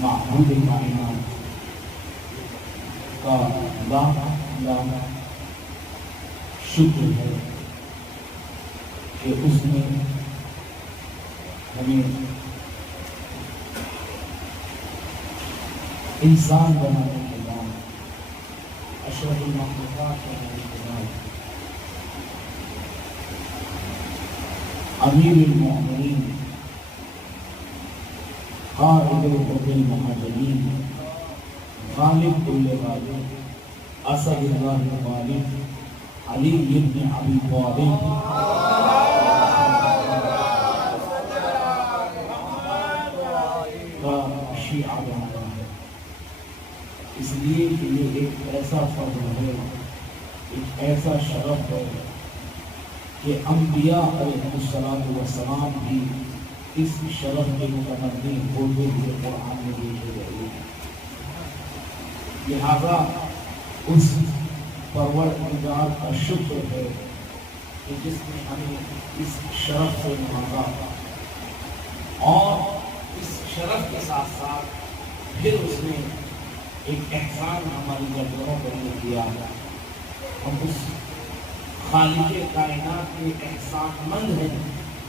معبود کائنات کا لاکھ لاکھ شکر ہے کہ اس نے ہمیں انسان بنانے کے بعد اشرف المخلوقات بنانے کے بعد امیر المؤمنین قائد المہاجرین غالب کل غالب اسد اللہ غالب علی بن ابی طالب کا شیعہ بنایا ہے، اس لیے کہ یہ ایک ایسا فضل ہے، ایک ایسا شرف ہے کہ انبیاء علیہ السلام بھی اس شرف کے متمدی ہوتے ہوئے قرآن میں دیکھے گئے ہیں۔ لہذا اس پروردگار کا شکر ہے کہ جس نے ہمیں اس شرف سے نوازا اور اس شرف کے ساتھ ساتھ پھر اس نے ایک احسان ہماری گردنوں پر یہ کیا ہے۔ ہم اس خالق کائنات کے احسان مند ہیں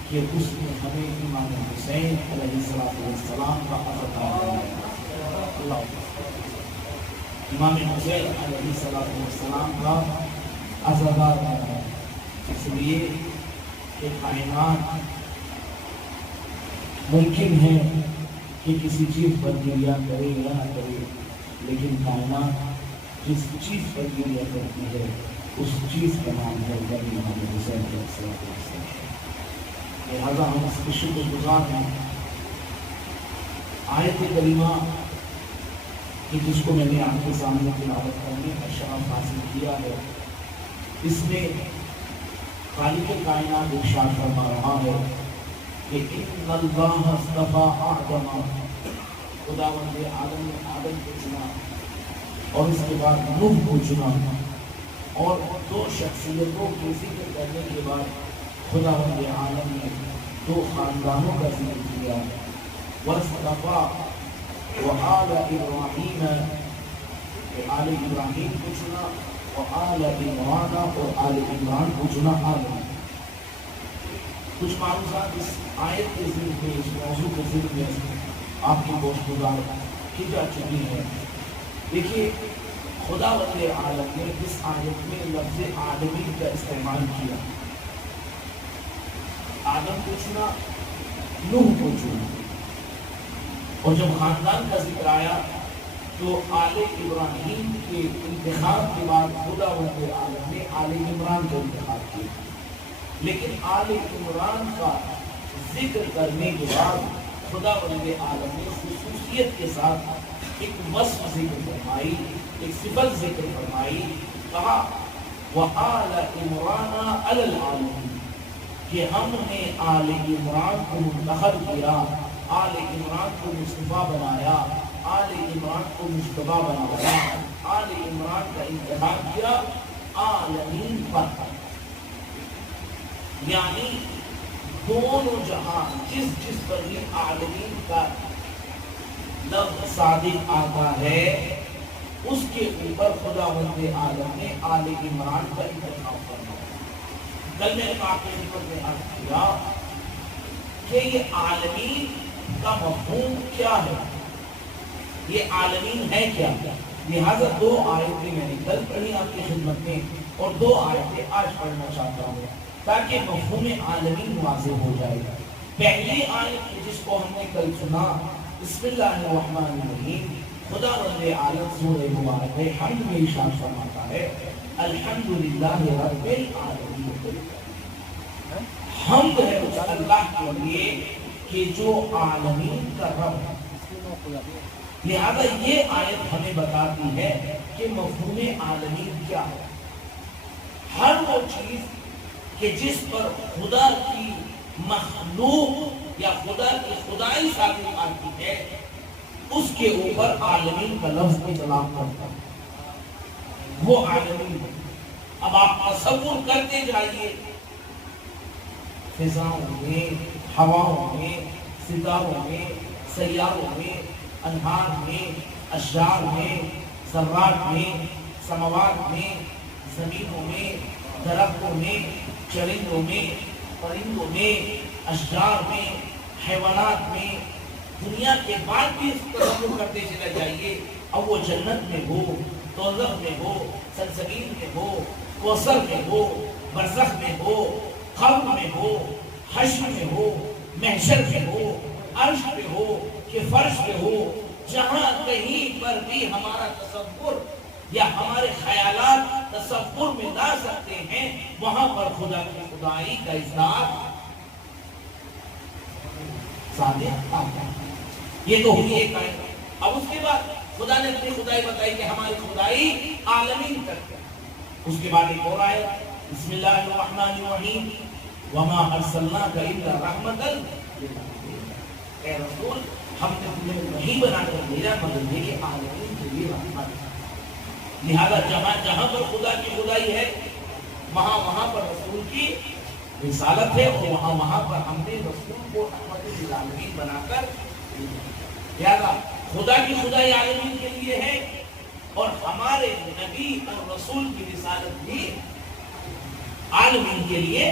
کہ اس نے ہمیں امام حسین علیہ السلام کا عطا کیا۔ امام حسین علیہ السلام کا عزادار ہے، اس لیے کہ کائنات ممکن ہے کہ کسی چیز پر گریہ کرے یا نہ کرے، لیکن کائنات جس چیز پر گریہ کرتی ہے اس چیز کا نام ہے امام حسین علیہ السلام۔ لہذا ہم اس کے شکر گزار ہیں۔ آیت کریمہ کہ جس کو میں نے آپ کے سامنے تلاوت کرنے کا شرف حاصل کیا ہے، اس میں خالق کائنات ارشاد فرما رہا ہے کہ ان اللہ اصطفیٰ آدم، خداوند عالم نے آدم کو چنا اور اس کے بعد نوح کو چنا، اور دو شخصیتوں کے ذکر کرنے کے بعد خداوند عالم نے دو خاندانوں کا ذکر کیا، واصطفیٰ وآل ابراہیم، آل ابراہیم کو چنا، وآل عمران اور آل عمران کو چنا۔ کچھ معلومات اس آیت کے ذکر میں، اس موضوع کے ذکر میں آپ کی گوشت گزار کی جا چکی ہے۔ دیکھیے خداوند عالم نے اس آیت میں لفظ عالمین کا استعمال کیا، آدم کو چنا، نوح کو چنا، اور جب خاندان کا ذکر آیا تو آل ابراہیم کے انتخاب کے بعد خداوند عالم نے آل عمران کا انتخاب کیا، لیکن آل عمران کا ذکر کرنے کے بعد خداوند عالم نے خصوصیت کے ساتھ ایک وصف ذکر فرمائی، ایک صفت ذکر فرمائی، کہا وآل عمران علی العالمین، کہ ہم نے آل عمران کو منتخب کیا، آل عمران کو مصطفیٰ بنایا، آل عمران کو مجتبیٰ بنایا، آل عمران کا انتخاب کیا عالمین پر، یعنی دونوں جہاں جس پر بھی عالمین کا لفظ صادق آتا ہے اس کے اوپر خداوند عالم نے آل عمران کا انتخاب کرنا۔ کل میں نے آپ کے خدمت میں عرض کیا کہ یہ عالمین کا مفہوم کیا ہے، یہ عالمین ہے کیا؟ لہذا دو آیتیں میں نے کل پڑھی آپ کی خدمت میں اور دو آیتیں آج پڑھنا چاہتا ہوں تاکہ مفہوم عالمین واضح ہو جائے۔ پہلی آیت جس کو ہم نے کل سنا، بسم اللہ الرحمن الرحیم، خداوند عالم سورہ مبارک حمد میں ارشاد فرماتا ہے الحمدللہ رب العالمین، حمد ہے اس اللہ کے لیے کہ جو عالمین کا رب ہے۔ لہذا یہ آیت ہمیں بتاتی ہے کہ مفہوم عالمین کیا ہے۔ ہر وہ چیز کہ جس پر خدا کی مخلوق یا خدا کی خدائی ثابت آتی ہے اس کے اوپر عالمین کا لفظ اطلاق کرتا ہے، وہ عالمین ہے۔ اب آپ تصور کرتے جائیے، فضاؤں میں، ہواؤں میں، ستاروں میں، سیاروں میں انہار میں، اشجار میں، ذرات میں، سماوات میں، زمینوں میں، درختوں میں، چرندوں میں، پرندوں میں، اشجار میں، حیوانات میں، دنیا کے بعد بھی اس تصور کرتے چلے جائیے، اب وہ جنت میں ہو، دوزخ میں ہو، سلسبیل میں ہو، کوثر میں ہو، برزخ میں ہو، قبر میں ہو، حشر میں ہو، محشر میں ہو، عرش پہ ہو کہ فرش پہ ہو، جہاں کہیں پر بھی ہمارا تصور یا ہمارے خیالات تصور میں لا سکتے ہیں، وہاں پر خدا کی خدائی کا اظہار صادق آتا ہے۔ یہ تو ہوئی ایک آیت۔ اب اس کے بعد خدا نے اپنی خدائی بتائی کہ ہماری خدائی عالمین تک ہے۔ اس کے بعد ایک اور آیت، بسم اللہ الرحمن الرحیم وما ارسلناک الا رحمۃ للعالمین، اے رسول ہم نے تمہیں نہیں بنا کر بھیجا مگر میرے عالمین کے لیے رحمت ہے۔ لہذا جہاں جہاں پر خدا کی خدائی ہے وہاں وہاں پر رسول کی رسالت ہے، اور وہاں وہاں پر ہم نے رسول کو رحمت للعالمین بنا کر لہذا خدا کی خدائی عالمین کے لیے ہے، اور ہمارے نبی اور رسول کی رسالت بھی عالمین کے لیے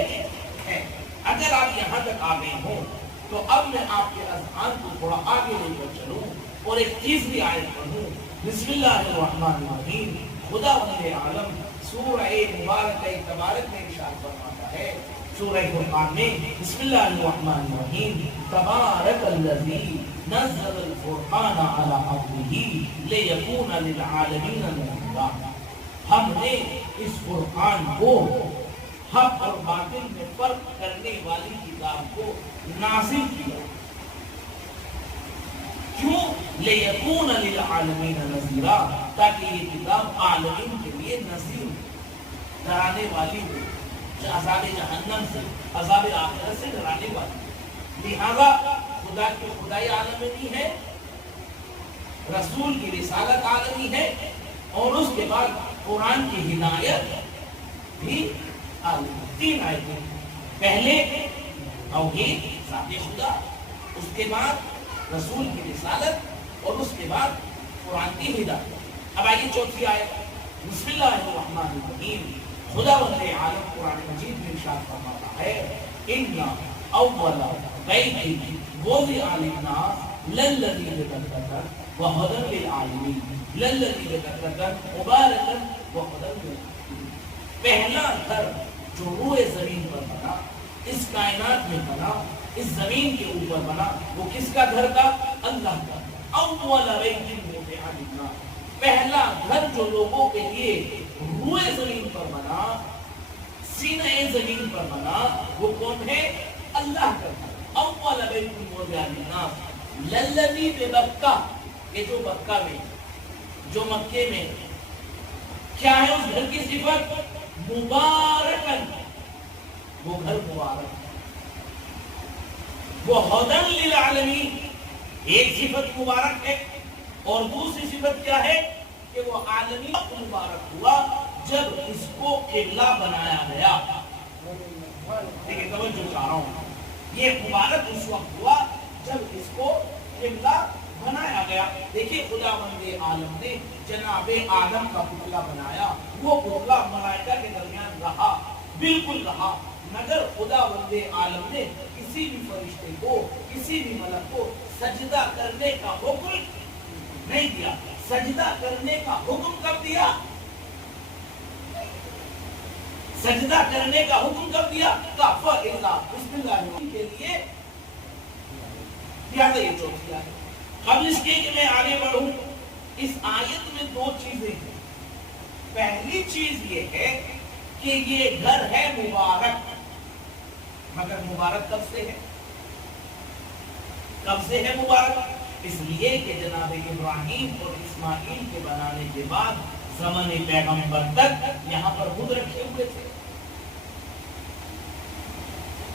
ہے۔ اگر آپ یہاں تک آ گئے ہوں تو اب میں آپ کے اذہان کو تھوڑا آگے لے کر چلوں اور ایک تیسری آیت پڑھوں۔ بسم اللہ الرحمن الرحیم، خدا وند عالم سورہ مبارکہ تبارک میں ارشاد فرماتا ہے سورہ فرقان میں، بسم اللہ الرحمن الرحیم تبارک الذی نزل الفرقان علی عبدہ لیکون للعالمین نذیرا، ہم نے اس فرقان کو حق اور باطل میں فرق کرنے والی کتاب کو نازل کیا، کیوں؟ لیکون للعالمین نذیرا، تاکہ یہ کتاب عالمین کے لیے نذیر ڈرانے والی ہو، عذاب جہنم سے، عذاب آخرت سے ڈرانے والی۔ لہذا خدا کی خدائی عالمینی ہے، رسول کی رسالت عالمی ہے، اور اس کے بعد قرآن کی ہدایت بھی عالمی۔ تین آیتیں، پہلے توحید ذات خدا، اس کے بعد رسول کی رسالت، اور اس کے بعد قرآن کی ہدایت۔ اب آئیے چوتھی آیت، بسم اللہ الرحمن الرحیم، خدا وند عالم قرآن مجید میں ارشاد فرماتا ہے، اِنَّ اول بیت وضع للناس للذی ببکۃ وہدی للعالمین للذی ببکۃ مبارکا وہدی للعالمین، پہلا گھر جو روئے زمین پر بنا، اس کائنات میں بنا، اس زمین کے اوپر بنا، وہ کس کا گھر تھا؟ اللہ کا۔ اول بیت وضع للناس، پہلا گھر جو لوگوں کے لیے روئے زمین پر بنا، سینہ زمین پر بنا، وہ کون ہے؟ اللہ کا گھر۔ اول بیت وضع للناس للذی ببکہ، یہ جو مکہ میں، جو مکے میں، کیا ہے اس گھر کی صفت؟ مبارکن، وہ گھر مبارک، وہ ہدی للعالمین، ایک صفت مبارک ہے، اور دوسری صفت کیا ہے کہ وہ عالمی مبارک ہوا جب اس کو قبلہ بنایا گیا۔ دیکھیں توجہ چاہ رہا ہوں، یہ مبارک اس وقت ہوا جب اس کو قبلہ بنایا گیا۔ دیکھیں خدا وند عالم نے جناب آدم کا پتلا بنایا، وہ پتلا ملائکہ کے درمیان رہا، بالکل رہا، مگر خدا وند عالم نے کسی بھی فرشتے کو، کسی بھی ملک کو سجدہ کرنے کا حکم نہیں دیا۔ سجدہ کرنے کا حکم کب دیا؟ سجدہ کرنے کا حکم کب دیا؟ فَإِذَا بسم اللہ کے لیے لہذا یہ چوتھی آیت۔ قبل اس کے کہ میں آگے بڑھوں، اس آیت میں دو چیزیں ہیں۔ پہلی چیز یہ ہے کہ یہ گھر ہے مبارک، مگر مبارک کب سے ہے؟ کب سے ہے مبارک؟ اس لیے کہ جناب ابراہیم اور اسماعیل کے بنانے کے بعد زمن پیغمبر تک یہاں پر بت رکھے ہوئے تھے،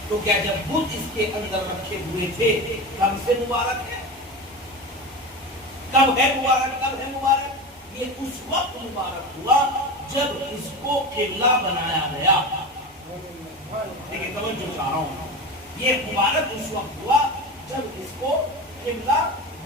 تو کیا جب بت اس کے اندر رکھے ہوئے تھے کب سے مبارک ہے؟ کب ہے مبارک؟ کب ہے مبارک؟ یہ اس وقت مبارک ہوا جب اس کو قبلہ بنایا گیا۔ دیکھیں توجہ چاہ رہا ہوں، یہ مبارک اس وقت ہوا جب اس کو قبلہ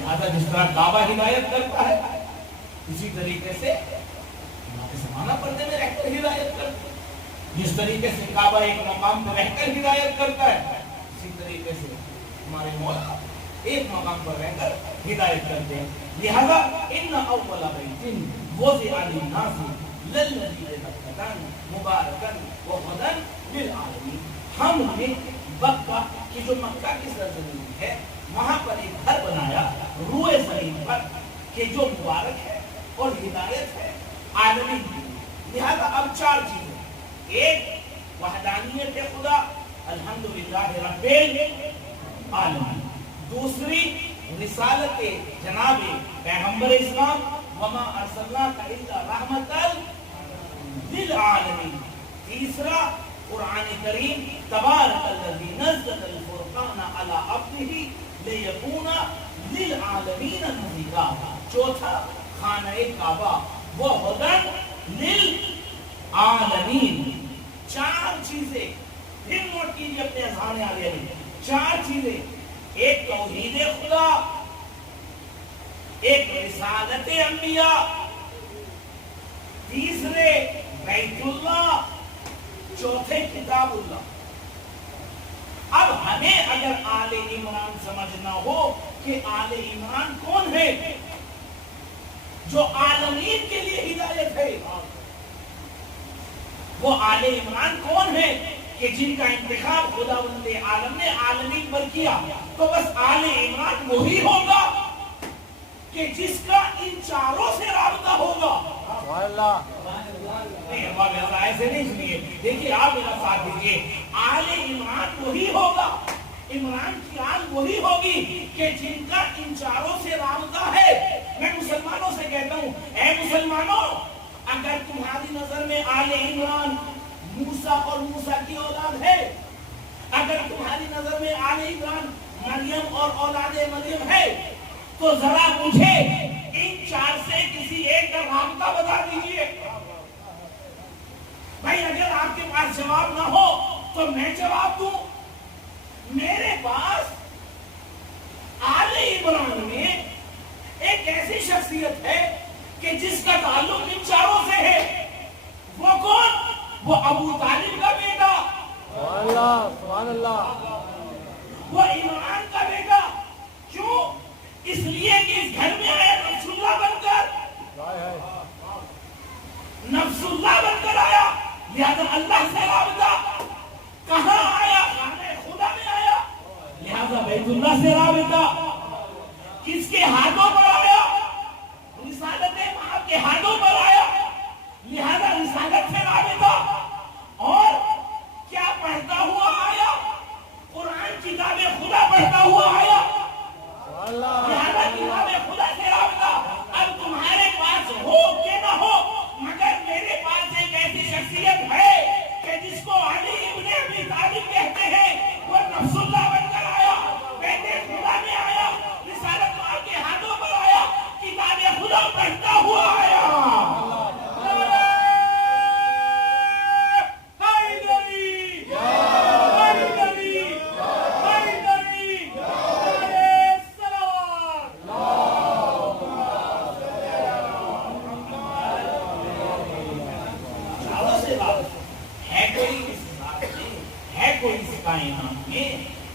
لہذا جس طرح کعبہ ہدایت کرتا ہے اسی طریقے سے زمانہ پردے میں رہ کر ہدایت کرتا ہے. جس طریقے سے کعبہ ایک مقام پر رہ کر ہدایت کرتا ہے اسی طریقے سے ہمارے مولا ایک مقام پر رہ کر ہدایت کرتے ہیں. لہذا ان اول بیت وضع للناس للذی ببکۃ مبارکا وہدی للعالمین. ہم نے مکہ کی جو مکہ کی سرزمین ہے وہاں پر ایک گھر بنایا روئے زمین پر کہ جو مبارک ہے اور ہدایت ہے عالمین کی. لہذا اب چار چیزیں، ایک وحدانیت خدا الحمدللہ رب العالمین، دوسری رسالت جناب پیغمبر اسلام وما ارسلناک الا رحمۃ للعالمین، تیسرا قرآن کریم تبارک الذی نزل الفرقان علی عبدہ لیکون للعالمین نذیرا، چوتھا خانہ کعبہ وہدی للعالمین. چار چیزیں پھر نوٹ کیجیے اپنے اذہان عالیہ میں، چار چیزیں، ایک توحید خدا، ایک رسالت انبیاء، تیسرے بیت اللہ، چوتھے کتاب اللہ. اب ہمیں اگر آل عمران سمجھنا ہو کہ آل عمران کون ہے جو عالمین کے لیے ہدایت ہے، وہ آل عمران کون ہے کہ جن کا انتخاب خداوند عالم نے عالمین پر کیا، تو بس آل عمران وہی ہوگا کہ جس کا ان چاروں سے رابطہ ہوگا. ایسے نہیں سنیے، دیکھیے آپ میرا ساتھ دیجیے، آل عمران وہی ہوگا، عمران کی آل وہی ہوگی کہ جن کا ان چاروں سے رابطہ ہے. میں مسلمانوں سے کہتا ہوں، اے مسلمانوں، اگر تمہاری نظر میں آل عمران موسیٰ اور موسیٰ کی اولاد ہے، اگر تمہاری نظر میں آل عمران مریم اور اولاد مریم ہے، تو ذرا مجھے ان چار سے کسی ایک کا رابطہ بتا دیجئے. بھائی اگر آپ کے پاس جواب نہ ہو تو میں جواب دوں. میرے پاس آل عمران میں ایک ایسی شخصیت ہے کہ جس کا تعلق ان چاروں سے ہے. وہ کون؟ وہ ابو طالب کا بیٹا، سبحان اللہ، وہ عمران کا بیٹا. کیوں؟ اس لیے کہ اس گھر میں آیا نفس اللہ بن کر، نفس اللہ بن کر آیا، لہذا اللہ سے رابطہ. کہاں آیا؟ خانہ خدا میں آیا، لہذا بیت اللہ سے رابطہ. کس کے ہاتھوں پر آیا؟ رسالت مآب کے ہاتھوں پر آیا، لہذا رسالت سے رابطہ. اور کیا پڑھتا ہوا آیا؟ قرآن کتاب خدا پڑھتا ہوا آیا، لہذا کتاب خدا سے رابطہ. اب تمہارے پاس ہو کہ نہ ہو، مگر میرے پاس ایک ایسی شخصیت ہے کہ جس کو علی ابن ابی طالب کہتے ہیں. وہ نفس اللہ بن کر آیا، بیٹے خدا میں آیا، رسالت مآب کے ہاتھوں پر آیا، کتاب خدا پڑھتا ہوا آیا.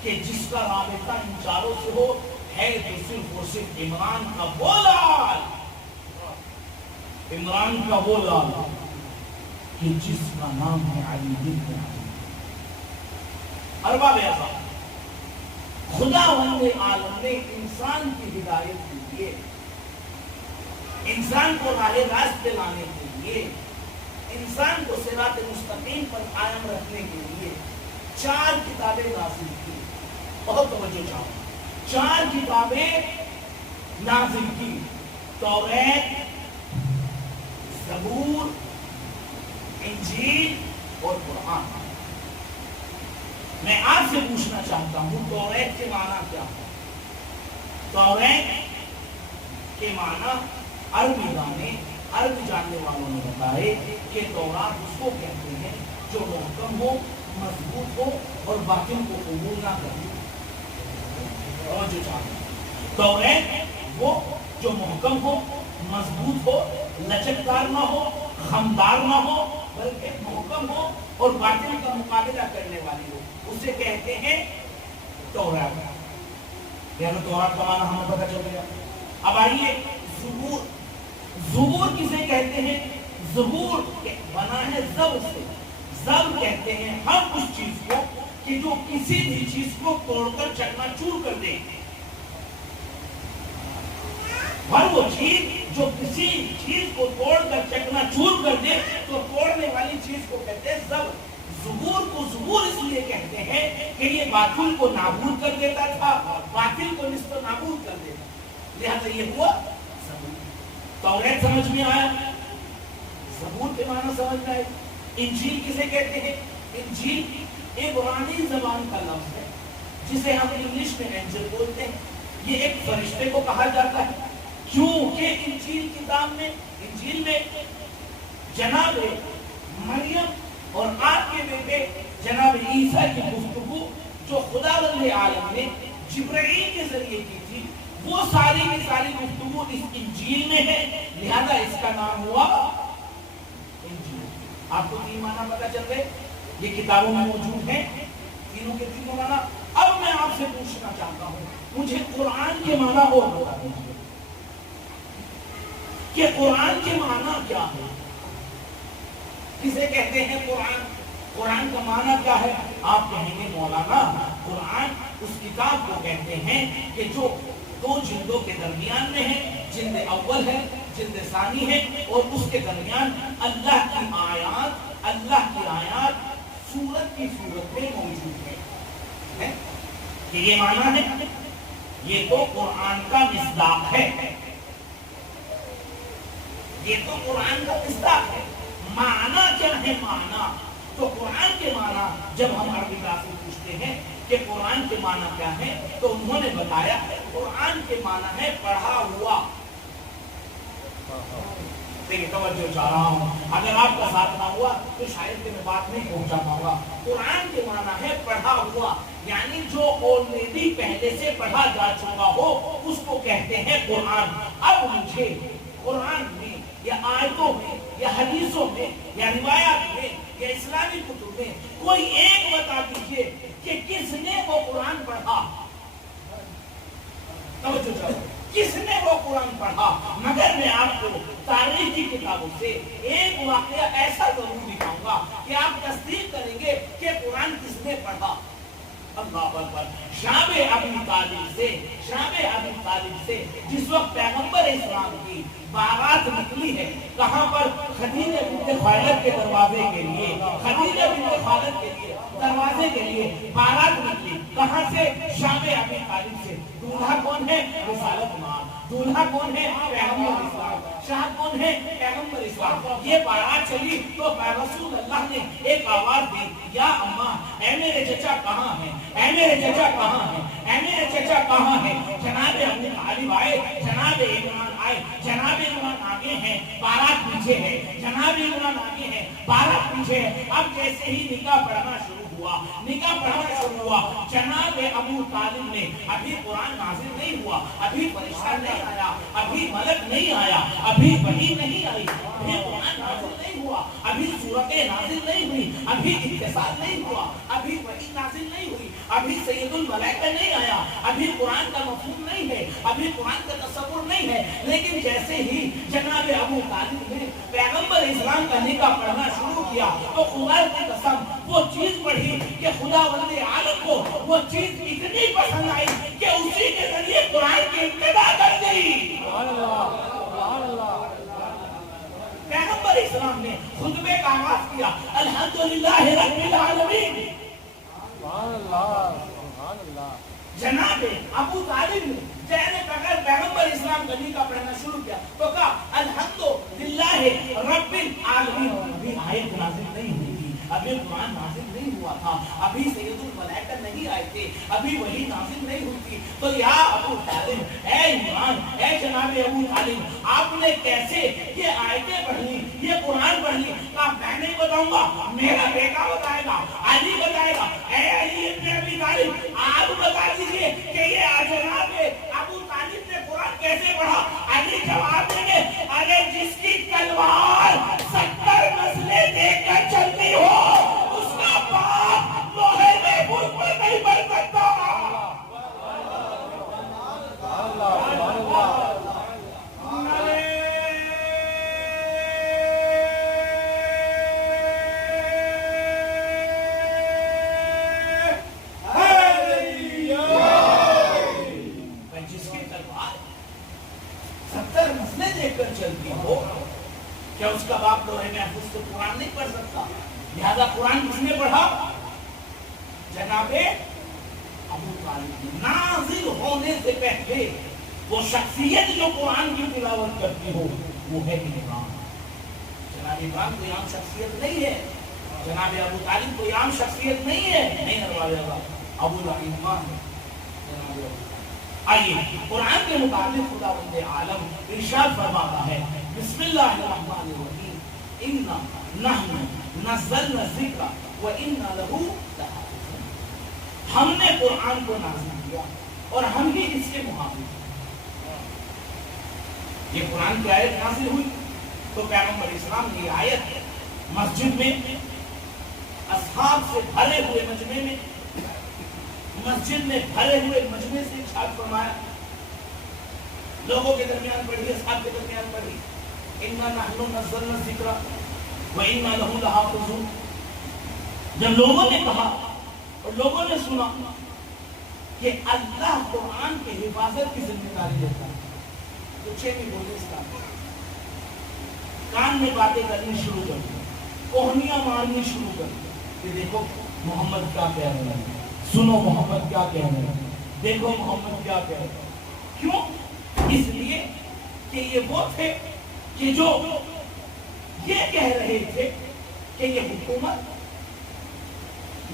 کہ جس کا رابطہ ان چاروں سے ہو ہے تو صرف اور صرف عمران کا وہ لال، عمران کا وہ لال کہ جس کا نام ہے علی بن ابی. ارباب اعظم، خداوند عالم نے انسان کی ہدایت کے لیے، انسان کو راہ راست پہ لانے کے لیے، انسان کو صراط مستقیم پر قائم رکھنے کے لیے چار کتابیں نازل کی. بہت توجہ چاہوں، چار کتابیں نازل کی: توریت، زبور، انجیل اور قرآن. میں آپ سے پوچھنا چاہتا ہوں توریت کے معنی کیا ہے؟ توریت کے معنی عربی جاننے والوں نے بتائے کہ تورات اس کو کہتے ہیں جو محکم ہو، مضبوط ہو اور باطل کو قبول نہ کرے. توریت وہ جو محکم ہو، مضبوط ہو، لچکدار نہ ہو، خمدار نہ ہو، بلکہ محکم ہو اور باطل کا مقابلہ کرنے والی ہو، اسے کہتے ہیں تورات۔ یعنی تورات کا معنی ہمیں پتہ چل گیا۔ اب آئیے زبور، زبور کسے کہتے ہیں؟ زبور بنا ہے زب سے، زب کہتے ہیں ہم اس چیز کو کہ جو کسی بھی چیز کو توڑ کر چکنا چور کر دے، اور وہ چیز جو کسی چیز کو توڑ کر چکنا چور کر دے تو توڑنے والی چیز کو کہتے ہیں زب۔ زبور کو زبور اس لیے کہتے ہیں کہ یہ باطل کو نابود کر دیتا تھا، باطل کو نصف نابود کر دیتا، لہذا یہ ہوا زبور۔ توریت سمجھ میں آیا، زبور کے معنی سمجھ میں آئے۔ انجیل کسے کہتے ہیں؟ انجیل عبرانی زبان کا لفظ ہے جسے ہم انگلش میں اینجل بولتے ہیں۔ یہ ایک فرشتے کو کہا جاتا ہے کیونکہ انجیل کتاب میں، انجیل میں جناب مریم اور آپ کے بیٹے جناب عیسیٰ کی گفتگو جو خداوند عالم نے جبرائیل کے ذریعے کی تھی، وہ ساری کی ساری گفتگو اس انجیل میں ہے، لہذا اس کا نام ہوا انجیل۔ آپ کو تین معنی پتہ چل گئے، یہ کتابوں میں موجود ہیں تینوں کے تینوں معنی۔ اب میں آپ سے پوچھنا چاہتا ہوں، مجھے قرآن کے معنی اور بتا دیجیے کہ قرآن کے معنی کیا ہے؟ کسے کہتے ہیں قرآن؟ قرآن کا معنی کیا ہے؟ آپ کہیں گے مولانا قرآن اس کتاب کو کہتے ہیں کہ جو دو جلدوں کے درمیان میں ہے، جلد اول ہے، جلد ثانی ہے، اور اس کے درمیان اللہ کی آیات سورت کی صورت میں موجود ہے کہ یہ معنی ہے، یہ تو قرآن کا مصداق ہے، یہ تو قرآن کا مصداق ہے۔ معنی کیا ہے؟ معنی تو قرآن کے معنی جب ہم عربی کلاس میں پوچھتے ہیں کہ قرآن کے معنی کیا ہے تو انہوں نے بتایا قرآن کے معنی ہے پڑھا ہوا۔ دیکھیں توجہ چاہ رہا ہوں، اگر آپ کا ساتھ نہ ہوا تو شاید کہ میں بات نہیں پہنچا پاؤں گا۔ قرآن کے معنی ہے پڑھا ہوا، یعنی جو آلریڈی پہلے سے پڑھا جا چکا ہو اس کو کہتے ہیں قرآن۔ اب مجھے قرآن میں یا آیتوں میں یا حدیثوں میں یا روایات میں یا اسلامی کتب میں کوئی ایک بتا دیجئے کہ کس نے وہ قرآن پڑھا، کس نے وہ قرآن پڑھا۔ مگر میں آپ کو تاریخی کتابوں سے ایک واقعہ ایسا ضرور دکھاؤں گا کہ آپ تصدیق کریں گے کہ قرآن کس نے پڑھا۔ اللہ اکبر۔ شعب ابی طالب سے جس وقت پیغمبر اسلام کی بارات نکلی ہے، کہاں پر؟ خدیجہ بنت خویلد کے دروازے کے لیے، خدیجہ بنت خویلد کے لیے دروازے کے لیے بارات نکلی، کہاں سے؟ شعب ابی طالب سے۔ دولہا کون ہے؟ رسالت مآب۔ دولہا کون ہے؟ پیغمبر اسلام۔ شاہ کون ہے؟ پیغمبر اسلام۔ یہ بارات چلی تو رسول اللہ نے ایک آواز دی، یا اماں، اے میرے چچا کہاں ہیں؟ اے میرے چچا کہاں ہیں؟ اے میرے چچا کہاں ہیں؟ جناب ابو طالب آئے، جناب عمران آئے، جناب عمران آگے ہیں، بارات پیچھے ہے، جناب عمران آگے ہیں، بارات پیچھے ہے۔ اب جیسے ہی نکاح پڑھنا شروع ہوا، جناب ابو طالب نے، ابھی قرآن نازل نہیں ہوا، ابھی فرشتہ نہیں آیا، ابھی ملک نہیں آیا، ابھی وحی نہیں آئی، ابھی قرآن نازل نہیں ہوا، ابھی سورتیں نازل نہیں ہوئی، ابھی اتصال نہیں ہوا، ابھی وحی نازل نہیں ہوئی، ابھی سید الملائکہ نہیں آیا، ابھی قرآن کا مفہوم نہیں ہے، ابھی قرآن کا تصور نہیں ہے۔ لیکن جیسے ہی جناب ابو طالب نے پیغمبر اسلام کا نکاح پڑھنا شروع کیا تو خدا کی قسم وہ چیز پڑھی کہ خداوند عالم کو وہ چیز اتنی پسند آئی کہ اسی کے ذریعے قرآن کی ابتدا کر دی۔ پیغمبر اسلام نے خطبے کا آغاز کیا، الحمدللہ رب العالمین۔ جناب ابو طالب نے جہنے بغیر پیغمبر اسلام کا نکاح پڑھنا شروع کیا تو کہا الحمدللہ رب العالمین۔ ابھی آیت نازل نہیں ہوئی تھی، ابھی قرآن نازل نہیں ہوا تھا، ابھی سید الملائکہ نہیں آئے تھے، ابھی وحی نازل نہیں ہوئی تھی۔ تو یا ابو طالب، اے عمران، اے جناب ابو طالب، آپ نے کیسے یہ آیتیں پڑھ لی، یہ قرآن پڑھ لی؟ کہا میں نہیں بتاؤں گا، میرا بیٹا بتائے گا، علی بتائے گا۔ اے علی ابن ابی طالب، آپ بتا دیجئے کہ یہ جناب ابو طالب نے قرآن کیسے اس سے قرآن نہیں پڑھ سکتا. لہذا قرآن کس نے پڑھا؟ جناب ابو طالب. نازل ہونے سے پہلے وہ شخصیت جو قرآن کی تلاوت کرتی ہو وہ ہے عمران. جناب عمران کوئی عام شخصیت نہیں ہے. جناب ابو طالب کوئی عام شخصیت نہیں ہے. نہیں ابو العمان. آئیے قرآن کے مطابق خداوند عالم ارشاد فرماتا ہے بسم اللہ الرحمن الرحیم انا نحن نزلنا الذکر وانا لہ لحافظون. ہم نے قرآن کو نازل کیا اور ہم ہی اس کے محافظ ہیں. یہ قرآن کی آیت نازل ہوئی تو پیغمبر اسلام نے یہ آیت مسجد میں اصحاب سے بھرے ہوئے مجمع میں مسجد میں بھرے ہوئے مجمع سے ارشاد فرمایا. لوگوں کے درمیان پڑھی, اصحاب کے درمیان پڑھی. انا نحن نزلنا الذکر وانا لہ لحافظون. جب لوگوں نے کہا اور لوگوں نے سنا کہ اللہ قرآن کی حفاظت کی ذمہ داری لیتا ہے تو چھ بھی بولے اس کا کان میں باتیں کرنی شروع کر دی, کوہنیاں مارنی شروع کر دی کہ دیکھو محمد کیا کہہ رہے ہیں, سنو محمد کیا کہہ رہے ہیں, دیکھو محمد کیا کہہ رہے ہیں. کیوں؟ اس لیے کہ یہ وہ تھے کہ جو یہ کہہ رہے تھے کہ یہ حکومت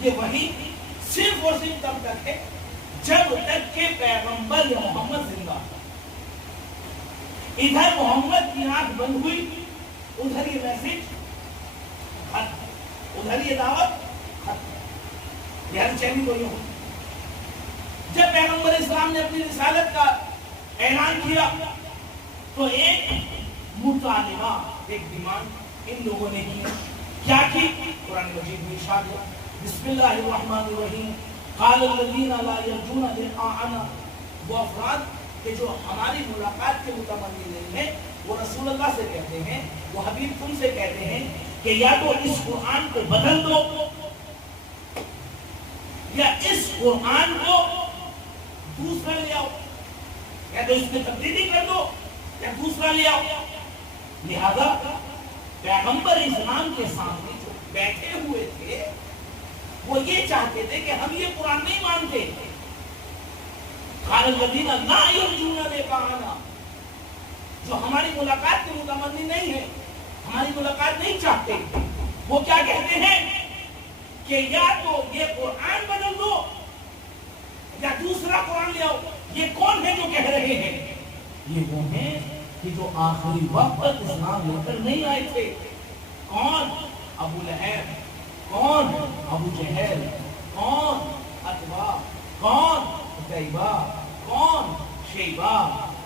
یہ وہی صرف اور صرف تب تک ہے جب تک کہ پیغمبر یا محمد زندہ. ادھر محمد کی آنکھ بند ہوئی, ادھر یہ میسج ختم, ادھر یہ دعوت ختم. یار چینی کو یہ جب پیغمبر اسلام نے اپنی رسالت کا اعلان کیا تو ایک مطالبہ, ایک ڈیمانڈ ان لوگوں نے کی. کیا کی؟ قرآن مجید میں ارشاد ہوا بسم اللہ الرحمن الرحیم قال الذین لا یرجون لقاءنا. وہ افراد کہ جو ہماری ملاقات کے متمنی نہیں ہیں وہ رسول اللہ سے کہتے ہیں, وہ حبیب تم سے کہتے ہیں کہ یا تو اس قرآن کو بدل دو یا اس قرآن کو دوسرا لے آؤ, یا تو اس میں تبدیلی کر دو یا دوسرا لے آؤ. لہذا پیغمبر اسلام کے سامنے جو بیٹھے ہوئے تھے وہ یہ چاہتے تھے کہ ہم یہ قرآن نہیں مانتے. قال الذین لا یرجون لقاءنا, جو ہماری ملاقات کے متمنی نہیں ہے, ہماری ملاقات نہیں چاہتے, وہ کیا کہتے ہیں کہ یا تو یہ قرآن بدل دو یا دوسرا قرآن لے آؤ. یہ کون ہے جو کہہ رہے ہیں؟ یہ وہ ہیں کہ جو آخری وقت پر اسلام لے کر نہیں آئے تھے. کون؟ ابو لہب, کون؟ ابو جہل, کون؟ عتبہ, کون؟ عتیبہ, کون؟ شیبہ,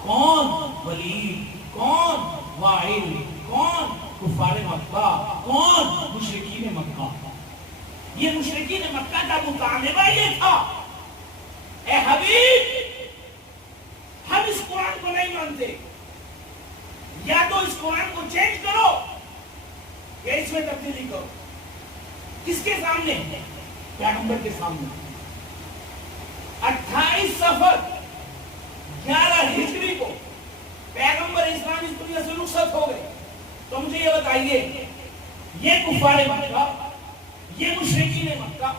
کون؟ ولید, کون؟ وائل, کون؟ کفار مکہ, کون؟ مشرکین مکہ. یہ مشرکین مکہ کا مطالبہ یہ تھا اے حبیب ہم اس قرآن کو نہیں مانتے, یا تو اس قرآن کو چینج کرو یا اس میں تبدیلی کرو. کس کے سامنے؟ پیغمبر کے سامنے. 28 صفر 11 ہجری کو پیغمبر اسلام اس دنیا سے رخصت ہو گئے. تو مجھے یہ بتائیے یہ کفار مکہ, یہ مشرکین مکہ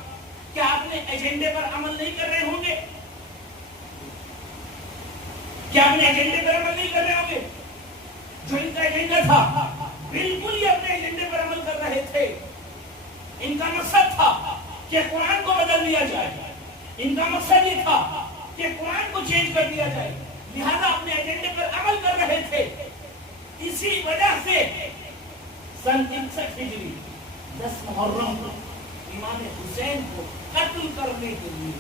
کیا اپنے ایجنڈے پر عمل نہیں کر رہے ہوں گے؟ کیا اپنے ایجنڈے پر عمل نہیں کر رہے ہوں گے؟ جو ان کا ایجنڈا تھا بالکل یہ اپنے ایجنڈے پر عمل کر رہے تھے. ان کا مقصد تھا کہ قرآن کو بدل دیا جائے, ان کا مقصد یہ تھا کہ قرآن کو چینج کر دیا جائے. لہذا اپنے ایجنڈے پر عمل کر رہے تھے. اسی وجہ سے سن 61 ہجری 10 محرم کو امام حسین کو قتل کرنے کے لیے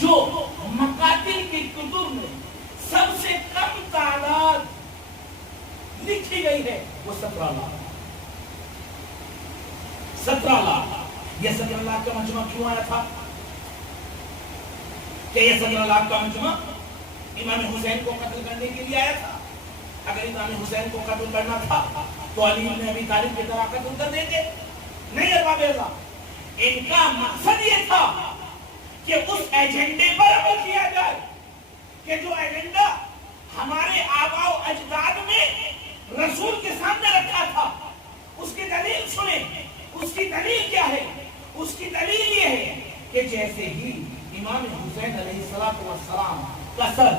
جو مقاتل کی کتب میں سب سے کم تعداد لکھی گئی ہے وہ 17 لاکھ. 17 لاکھ. یہ 17 لاکھ کا مجمع کیوں آیا تھا؟ کہ یہ 17 لاکھ کا مجمع امام حسین کو قتل کرنے کے لیے آیا تھا. اگر امام حسین کو قتل کرنا تھا تو علی بن ابی طالب کی طرح قتل کر دیتے. نہیں ارباب اعظم, ان کا مقصد یہ تھا کہ اس ایجنڈے پر عمل کیا جائے کہ جو ایجنڈا ہمارے آباء و اجداد میں رسول کے سامنے رکھا تھا اس کی دلیل سنیں. اس کی دلیل کیا ہے؟ اس کی دلیل یہ ہے کہ جیسے ہی امام حسین علیہ السلام کا سر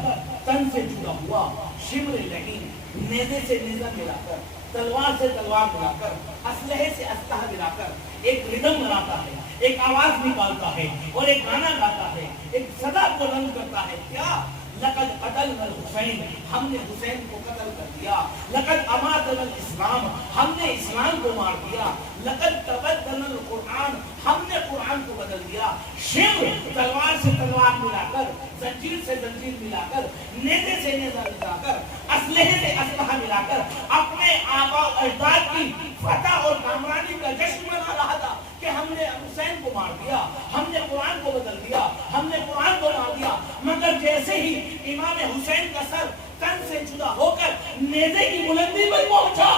تن سے جدا ہوا، شمر لہین، نیزے سے نیزہ ملا کر، تلوار سے تلوار ملا کر، اسلحے سے اسلحہ ملا کر ایک ردم بناتا ہے، ایک آواز نکالتا ہے اور ایک گانا گاتا ہے، ایک صدا بلند کرتا ہے. کیا؟ لقد قتلنا الحسین، ہم نے حسین کو قتل کر دیا. لقد اماتنا الاسلام، ہم نے اسلام کو مار دیا. لقد تبدلنا القرآن، ہم نے قرآن کو بدل دیا. شمر، تلوار سے تلوار ملا کر، زنجیر سے زنجیر ملا کر، نیزے سے نیزہ ملا کر، اسلحے سے اسلحہ ملا کر اپنے آباء و اجداد کی فتح اور کامرانی کا جشن منا رہا تھا کہ ہم نے حسین کو مار دیا، ہم نے قرآن کو بدل دیا، ہم نے قرآن کو مار دیا. مگر جیسے ہی امام حسین کا سر تن سے جدا ہو کر نیزے کی بلندی پر پہنچا،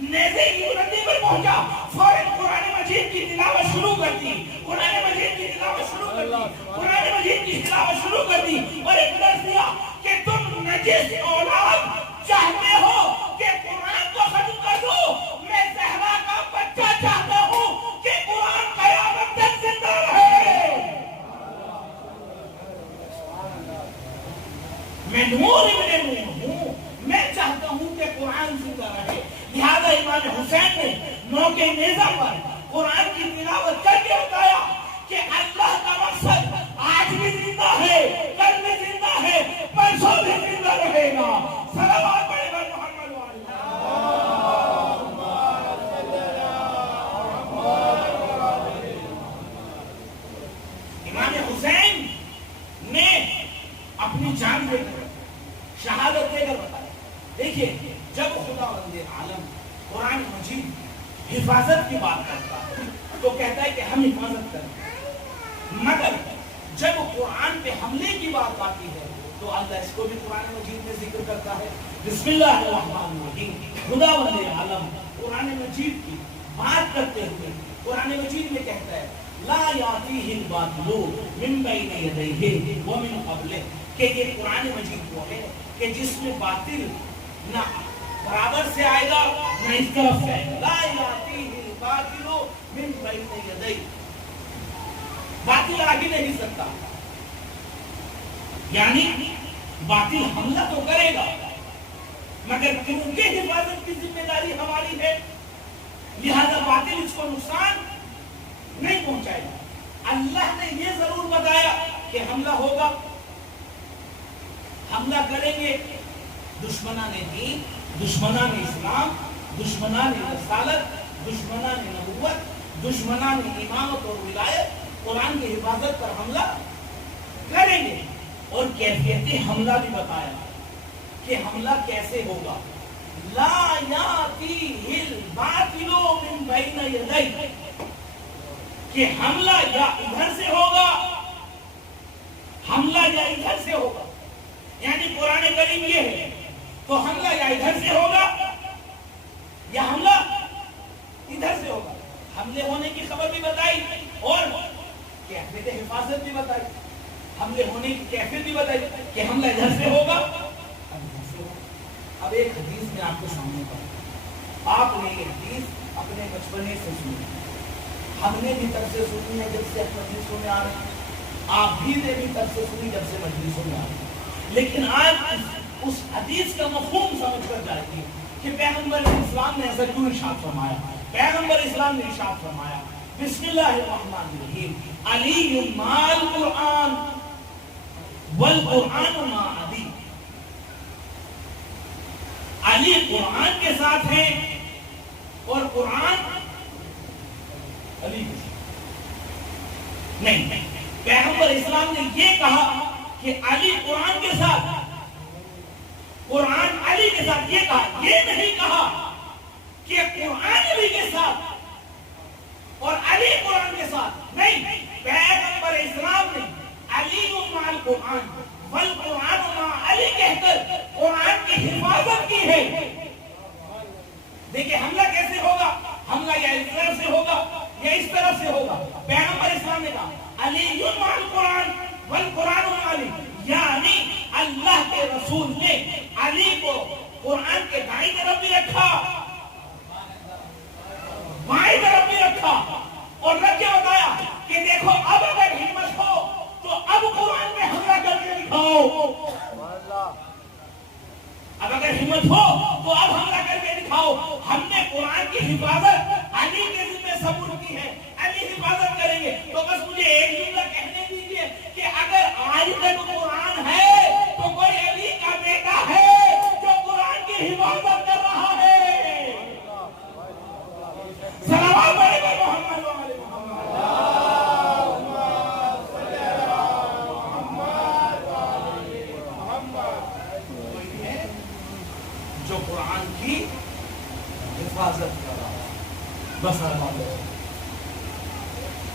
نیزے کی بلندی پر پہنچا، فوراً قرآن مجید کی تلاوت شروع کر دی، قرآن مجید کی تلاوت شروع کر دی، قرآن مجید کی تلاوت شروع کر دی اور ایک درس دیا کہ تم نجس اولاد چاہتے ہو کہ قرآن کو ختم کر دو، میں زہرا کا بچہ چاہتا ہوں کہ قرآن قیامت تک زندہ رہے. میں نور ابن نور ہوں، میں چاہتا ہوں کہ قرآن زندہ رہے. لہذا امام حسین نے موقع نیزہ پر قرآن کی تلاوت کر کے بتایا کہ اللہ کا مقصد آج بھی زندہ ہے، کل بھی زندہ ہے، پرسوں بھی زندہ رہے گا. صلوات پڑھے گا محمد امام حسین نے اپنی جان دے کر شہادت دے کر بتایا. دیکھیے جب خداوند عالم قرآن مجید حفاظت کی بات کرتا ہے تو کہتا ہے کہ ہم حفاظت کریں، مگر جب قرآن پہ حملے کی بات آتی ہے تو اللہ اس کو بھی قرآن مجید میں ذکر کرتا ہے. بسم اللہ الرحمن الرحیم. خداوند عالم قرآن مجید کی بات کرتے ہوئے قرآن مجید میں کہتا ہے لا یاتیہ الباطل من بین یدیہ ومن قبلہ، کہ یہ قرآن مجید وہ ہے کہ جس میں باطل نہ برابر سے آئے گا نہ اس طرف سے آئے گا. لا یاتیہ الباطل من بین یدیہ، باطل آ ہی نہیں سکتا، یعنی باطل حملہ تو کرے گا مگر کیونکہ حفاظت کی ذمہ داری ہماری ہے لہذا باطل اس کو نقصان نہیں پہنچائے گا. اللہ نے یہ ضرور بتایا کہ حملہ ہوگا، حملہ کریں گے دشمنان دین، دشمنان اسلام، دشمنان رسالت، دشمنان نبوت، دشمنان امامت اور ولایت، قرآن کی حفاظت پر حملہ کریں گے. اور کیفیت حملہ بھی بتایا کہ حملہ کیسے ہوگا. لا یاتیہ الباطل من بین یدیہ، کہ حملہ یا ادھر سے ہوگا، حملہ یا ادھر سے ہوگا، یعنی قرآن کریم یہ ہے تو حملہ یا ادھر سے ہوگا یا حملہ ادھر سے ہوگا. حملے ہونے کی خبر بھی بتائی اور کیفیت حفاظت بھی بتائی. حملے ہونے کی کیفیت بھی بتائی کہ حملہ ادھر سے ہوگا. اب ایک حدیث میں آپ کو سامنے پڑھا، آپ نے یہ حدیث اپنے بچپنے سے سنی، ہم نے بھی تب سے سنی ہے جب سے مجلسوں میں آ رہے ہیں، آپ بھی نے بھی تب سے سنی جب سے مجلسوں میں آ رہے ہیں. لیکن آج اس حدیث کا مفہوم سمجھ کر جائے گی کہ پیغمبر اسلام نے ایسا کیوں ارشاد فرمایا. پیغمبر اسلام نے ارشاد فرمایا بسم اللہ الرحمن الرحیم علی مال قرآن والقرآن ما علی. علی قرآن کے ساتھ ہیں اور قرآن علی کے ساتھ نہیں. پیغمبر اسلام نے یہ کہا کہ علی قرآن کے ساتھ، قرآن علی کے ساتھ، یہ کہا، یہ نہیں کہا کہ قرآن علی کے ساتھ اور علی قرآن کے ساتھ نہیں. پیغمبر اسلام نے علی مع القرآن والقرآن مع علی کہہ کر قرآن کی حفاظت کی ہے. دیکھیں حملہ کیسے ہوگا، حملہ یا اس طرف سے ہوگا یا اس طرف سے ہوگا. پیغمبر اسلام نے کہا علی مع القرآن والقرآن مع علی، یعنی اللہ کے رسول نے علی کو قرآن کے دائیں طرف بھی رکھا، بائیں طرف بھی رکھا، اور رکھ کے بتایا کہ دیکھو اب اگر ہمت ہو تو اب قرآن میں حملہ کر کے دکھاؤ، اب اگر ہمت ہو تو اب حملہ کر کے دکھاؤ۔ ہم نے قرآن کی حفاظت علی کے ذمہ سپرد کی ہے، علی حفاظت کریں گے۔ تو بس مجھے ایک جملہ کہنے دیجیے کہ اگر آج تک قرآن ہے تو کوئی علی کا بیٹا ہے جو قرآن کی حفاظت کر رہا ہے۔ صلوات پڑھیں گے محمد وعلی جو قرآن کی حفاظت کر رہا ہے۔ بس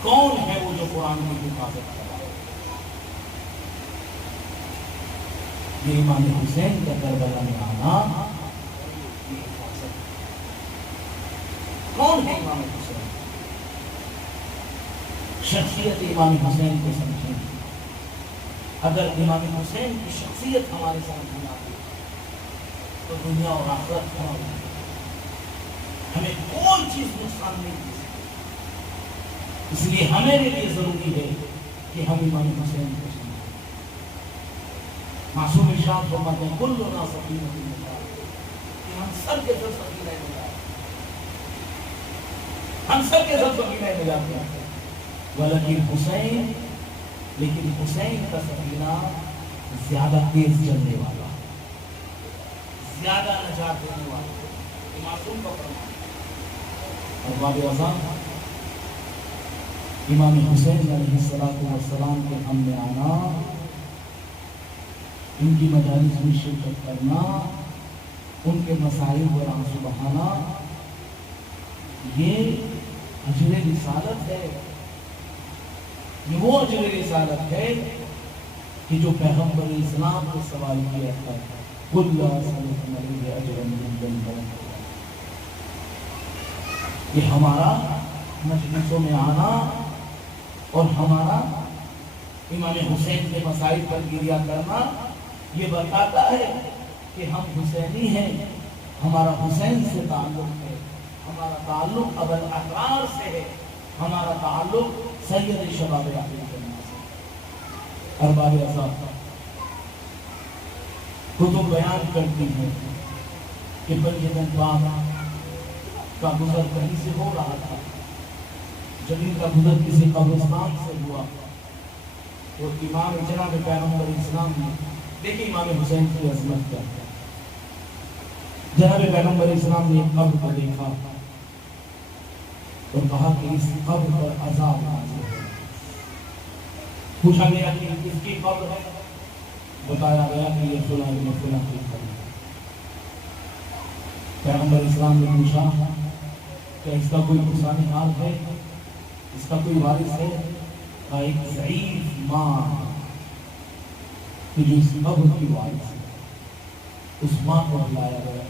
کون ہے وہ جو قرآن کی حفاظت کر رہا ہے؟ یہ امام حسین کا کربلا میں آنا یہ حفاظت۔ کون ہے امام حسین؟ شخصیت امام حسین کو سمجھیں۔ اگر امام حسین کی شخصیت ہمارے سامنے آتی تو دنیا اور آخرت ہمیں کوئی چیز نقصان نہیں دے سکتی۔ اس لیے ہمارے لیے ضروری ہے کہ ہم امام حسین کو سمجھیں۔ معصوم ارشاد فرماتے ہیں کلنا سفینۃ کہ ہم سب کے سب سفینہ نجات، ہم سب کے سب سفینہ نجات ہیں، ولیکن حسین، لیکن حسین کا سفینہ زیادہ تیز چلنے والا، زیادہ نجات دینے والا، یہ معصوم کا فرمان۔ اور باب اعظم امام حسین علیہ السلام کے ہم میں آنا، ان کی مجالس میں شرکت کرنا، ان کے مسائل پر آنسو بہانا، یہ اجر رسالت ہے۔ یہ وہ اجر رسالت ہے کہ جو پیغمبر اسلام کو سوال کیا تھا، یہ ہمارا مجلسوں میں آنا اور ہمارا امام حسین کے مسائل پر گریہ کرنا یہ بتاتا ہے کہ ہم حسینی ہیں، ہمارا حسین سے تعلق ہے، ہمارا تعلق ابو الاحرار سے ہے، ہمارا تعلق سید شباب اہل سنت سے۔ ارباب اعظم کتب بیان کرتی ہیں کہ بنجدن پاک کا گزر کہیں سے ہو رہا تھا، جب ان کا گزر کسی قبرستان سے ہوا تو امام جناب پیغمبر اسلام نے، دیکھیں امام حسین کی عظمت کیا ہے، جناب پیغمبر اسلام نے ایک قبر کو دیکھا اور کہا کہ اس قبر پر عذاب نازل ہے۔ پوچھا گیا کہ اس کی قبر ہے، بتایا گیا کہ یہ فلاں ابن فلاں کی قبر ہے۔ پیغمبر اسلام نے پوچھا کہ اس کا کوئی نقصان حال ہے، اس کا کوئی وارث ہے؟ کہا ایک ضعیف ماں کہ جو اس قبر کی وارث ہے، اس ماں کو بلایا گیا۔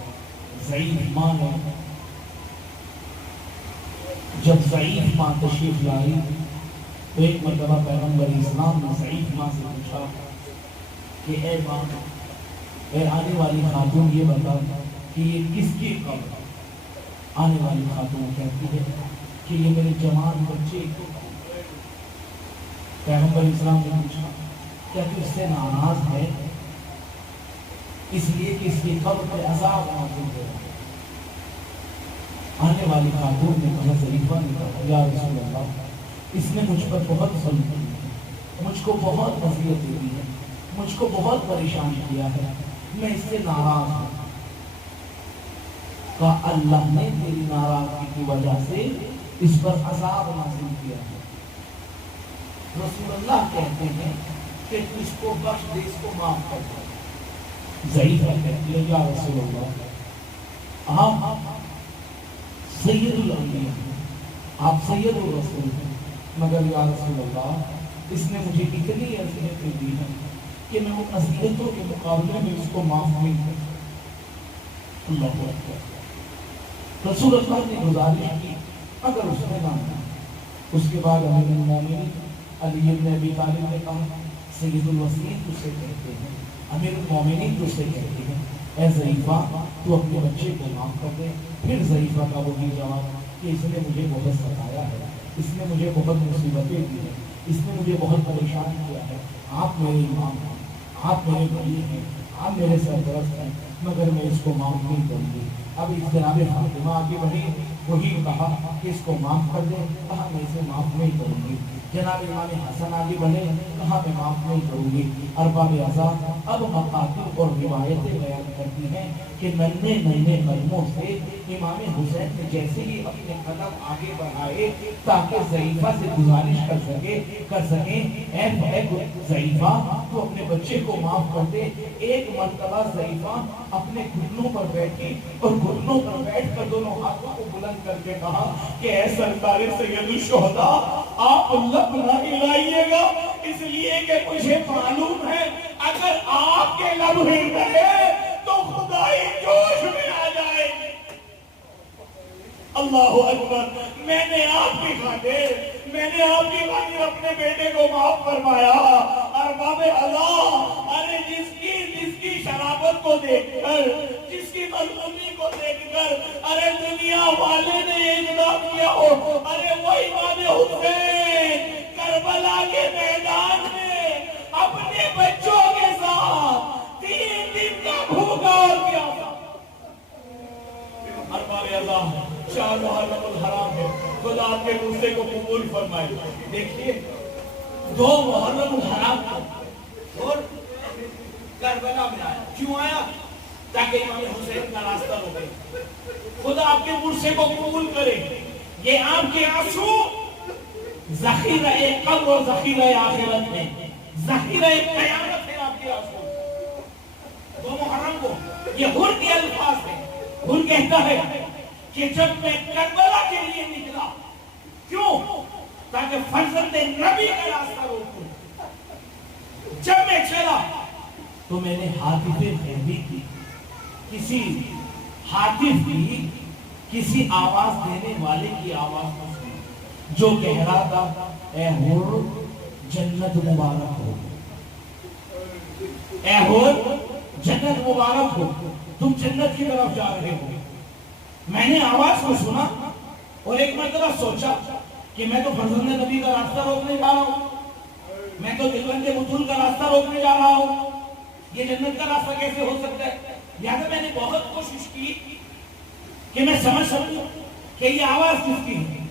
ضعیف ماں نے جب ضعیف ماں تشریف لائی تو ایک مرتبہ پیغمبر اسلام نے ضعیف ماں سے پوچھا کہ اے ماں، اے آنے والی خاتون، یہ بتا کہ یہ کس کی قبر ہے؟ آنے والی خاتون کہتی ہے کہ یہ میرے جوان بچے کو۔ پیغمبر اسلام نے پوچھا کیا تو اس سے ناراض ہے اس لیے کہ اس کی قبر پہ عذاب نازل ہو رہا ہے؟ آنے والی خاتون نے کہا، ضعیفہ نے کہا، یا رسول اللہ، اس نے مجھ پر بہت ظلم کیا ہے، مجھ کو بہت اذیت دی ہے، مجھ کو بہت پریشان کیا ہے، میں اس سے ناراض ہوں۔ کہا اللہ نے تیری ناراضگی کی وجہ سے اس پر عذاب نازل کیا ہے۔ رسول اللہ کہتے ہیں کہ اس کو بخش دے، اس کو معاف کر دے۔ ضعیفہ کہتی ہے، یا رسول اللہ، آپ سید الانبیاء ہیں، آپ سید الرسول ہیں، مگر یا رسول اللہ اس نے مجھے اتنی اذیتیں دی ہیں کہ میں ان اذیتوں کے مقابلے میں اس کو معاف نہیں کرتا۔ اللہ اکبر۔ رسول اللہ نے گزارش کی اگر اس نے مانا۔ اس کے بعد امیر المومنین علی بن ابی طالب نے کہا، سید الوسیین تجھ سے کہتے ہیں، امیر المومنین تجھ سے کہتے ہیں، اے ضعیفہ تو اپنے بچے کو معاف کر دے۔ پھر ضعیفہ کا وہی جواب کہ اس نے مجھے بہت ستایا ہے، اس نے مجھے بہت مصیبتیں دی ہیں، اس نے مجھے بہت پریشان کیا ہے، آپ میرے امام ہیں، آپ میرے ولی ہیں، آپ میرے سرپرست ہیں، مگر میں اس کو معاف نہیں کروں گی۔ اب اس جناب فاطمہ آگے بڑھی، وہی کہا کہ اس کو معاف کر دے، کہا میں اسے معاف نہیں کروں گی۔ جناب امام حسن آگے بڑھے، کہا میں معاف نہیں کروں گی۔ ارباب اعضاء اب مقاتل اور روایتیں بیان کرتی ہیں کہ ننھے ننھے قدموں سے امام حسین نے جیسے ہی اپنے قدم آگے بڑھائے تاکہ ضعیفہ سے گزارش کر سکیں اے ضعیفہ تو اپنے بچے کو معاف کر دے۔ ایک مرتبہ ضعیفہ اپنے گھٹنوں پر بیٹھی اور گھٹنوں پر بیٹھ کر دونوں ہاتھوں کو بلند کر کے کہا کہ اے سرکار سید الشہداء آپ لب نہ ہلائیے گا، اس لیے کہ مجھے معلوم ہے اگر آپ کے لب ہل گئے تو خدائی جوش میں آ جائے گی۔ اللہ اکبر، میں نے آپ کی خاطر اپنے بیٹے کو معاف فرمایا۔ ارباب اللہ، ارے جس کی شرابت کو دیکھ کر، جس کی مظلومی کو دیکھ کر ارے دنیا والے نے اقدام کیا ہو، ارے وہ امام حسین کربلا کے میدان میں اپنے بچوں کے ساتھ 3 دن کا بھوکا اور پیاسا۔ ارباب اعظم شاہ محرم الحرام ہے، خدا آپ کے غصے کو قبول فرمائے۔ دیکھیے 2 محرم الحرام اور کربلا میں آیا، کیوں آیا؟ تاکہ امام حسین کا راستہ روکے۔ خدا آپ کے غصے کو قبول کرے۔ یہ آپ کے آنسو ذخیرہ قبر اور ذخیرہ آخرت میں، ذخیرہ قیامت ہے آپ کے آنسو۔ 2 محرم کو یہ حر کے الفاظ ہیں۔ حر کہتا ہے کہ جب میں کربلا کے لیے نکلا، کیوں؟ تاکہ فرزند نبی کا راستہ روکوں۔ جب میں چلا تو میں نے ہاتف غیبی کی، کسی ہاتف کی، کسی آواز دینے والے کی آواز نہ سنی، جو کہہ رہا تھا اے حر جنت مبارک ہو، اے حر جنت مبارک ہو، تم جنت کی طرف جا رہے ہو۔ میں نے آواز کو سنا اور ایک مرتبہ سوچا کہ میں تو فرزند نبی کا راستہ روکنے جا رہا ہوں، میں تو دلبند بطول کا راستہ روکنے جا رہا ہوں، یہ جنت کا راستہ کیسے ہو سکتا ہے؟ لہذا میں نے بہت کوشش کی کہ میں سمجھ سکوں کہ یہ آواز کس کی ہے،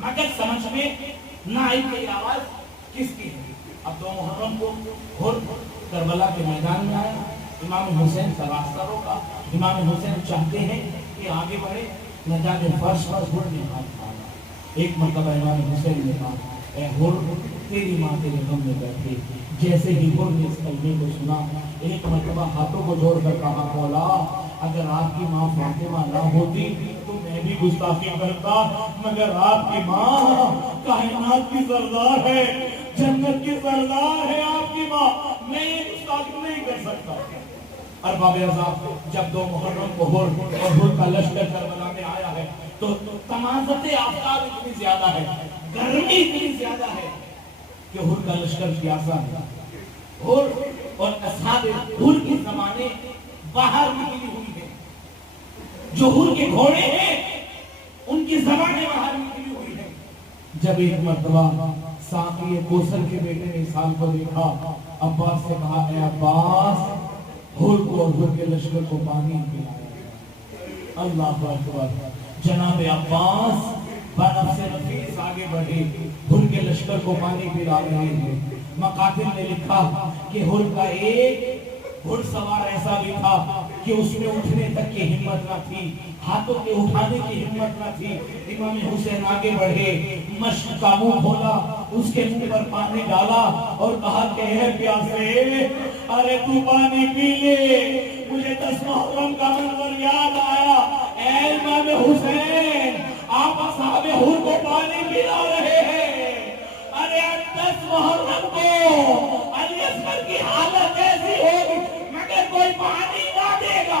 مگر سمجھ میں نہ آئی کہ یہ آواز کس کی ہے۔ اب 2 محرم کو حر کربلا کے میدان میں آیا، امام حسین کا راستہ روکا۔ امام حسین چاہتے ہیں کہ آگے بڑھے، نجات فرش پر حر نے ہاتھ مارا۔ ایک مرتبہ امام حسین نے کہا اے حر تیری ماں تیرے غم میں بیٹھے۔ جیسے ہی حر نے اس کلمے کو سنا، ایک مرتبہ ہاتھوں کو جوڑ کر کہا مولا اگر آپ کی ماں فاطمہ نہ ہوتی تو میں بھی گستاخی کرتا، مگر آپ کی ماں کائنات کی سردار ہے، جنت کی سردار ہے آپ کی ماں، میں یہ گستاخی نہیں کر سکتا۔ ارباب اعضاء جب 2 محرم کو حر کا لشکر کربلا میں آیا ہے تو تمازت آفتاب اتنی زیادہ ہے، گرمی اتنی زیادہ ہے کہ حر کا لشکر پیاسا ہے۔ حر اور اصحاب حر کے زمانے باہر نکلی ہوئی ہے، جو حر کے گھوڑے ہیں ان کی زمانے باہر نکلی ہوئی ہے۔ جب ایک مرتبہ ساقی کوثر کے بیٹے نے سال کو دیکھا، عباس سے کہا اے عباس حر کو اور حر کے لشکر کو پانی پلایا۔ اللہ اکبر، جناب عباس بنفس نفیس آگے بڑھے، حر کے لشکر کو پانی پلا رہے ہیں۔ مقاتل نے لکھا کہ حر کا ایک گھڑ سوار ایسا بھی تھا کہ اس میں اٹھنے تک کی ہمت نہ تھی، ہاتھوں کے اٹھانے کی ہمت نہ تھی۔ امام حسین آگے بڑھے، مشق کا منہ کھولا، اس کے منہ پر پانی ڈالا اور کہا کہ اے پیاسے ارے تو پانی پی لے۔ مجھے 10 محرم کا منظر یاد آیا، اے امام حسین آپ اصحاب حر کو پانی پلا رہے ہیں، ارے 10 محرم کو علی اصغر کی حالت ایسی ہوگی مگر کوئی پانی نہ دے گا۔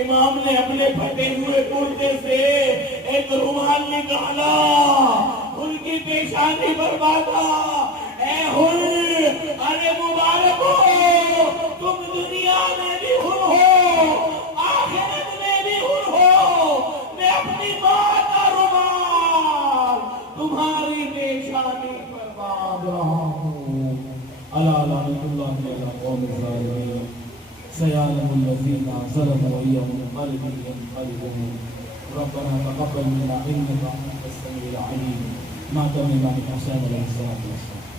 امام نے اپنے پھٹے ہوئے کرتے سے ایک رومال نکالا، ان کی پیشانی پر باندھا، اے حر، ارے مبارک ہو، تم دنیا میں بھی حر ہو، آخرت میں بھی حر ہو، میں اپنی ماں کا رومال تمہاری پیشانی پر باندھ رہا ہوں۔ الا لعنۃ اللہ علی القوم الظالمین، سيعلم الذين ظلموا أي منقلب ينقلبون. ربنا تقبل منا إنك أنت السميع العليم. ما كان من حسين عليه الصلاة والسلام.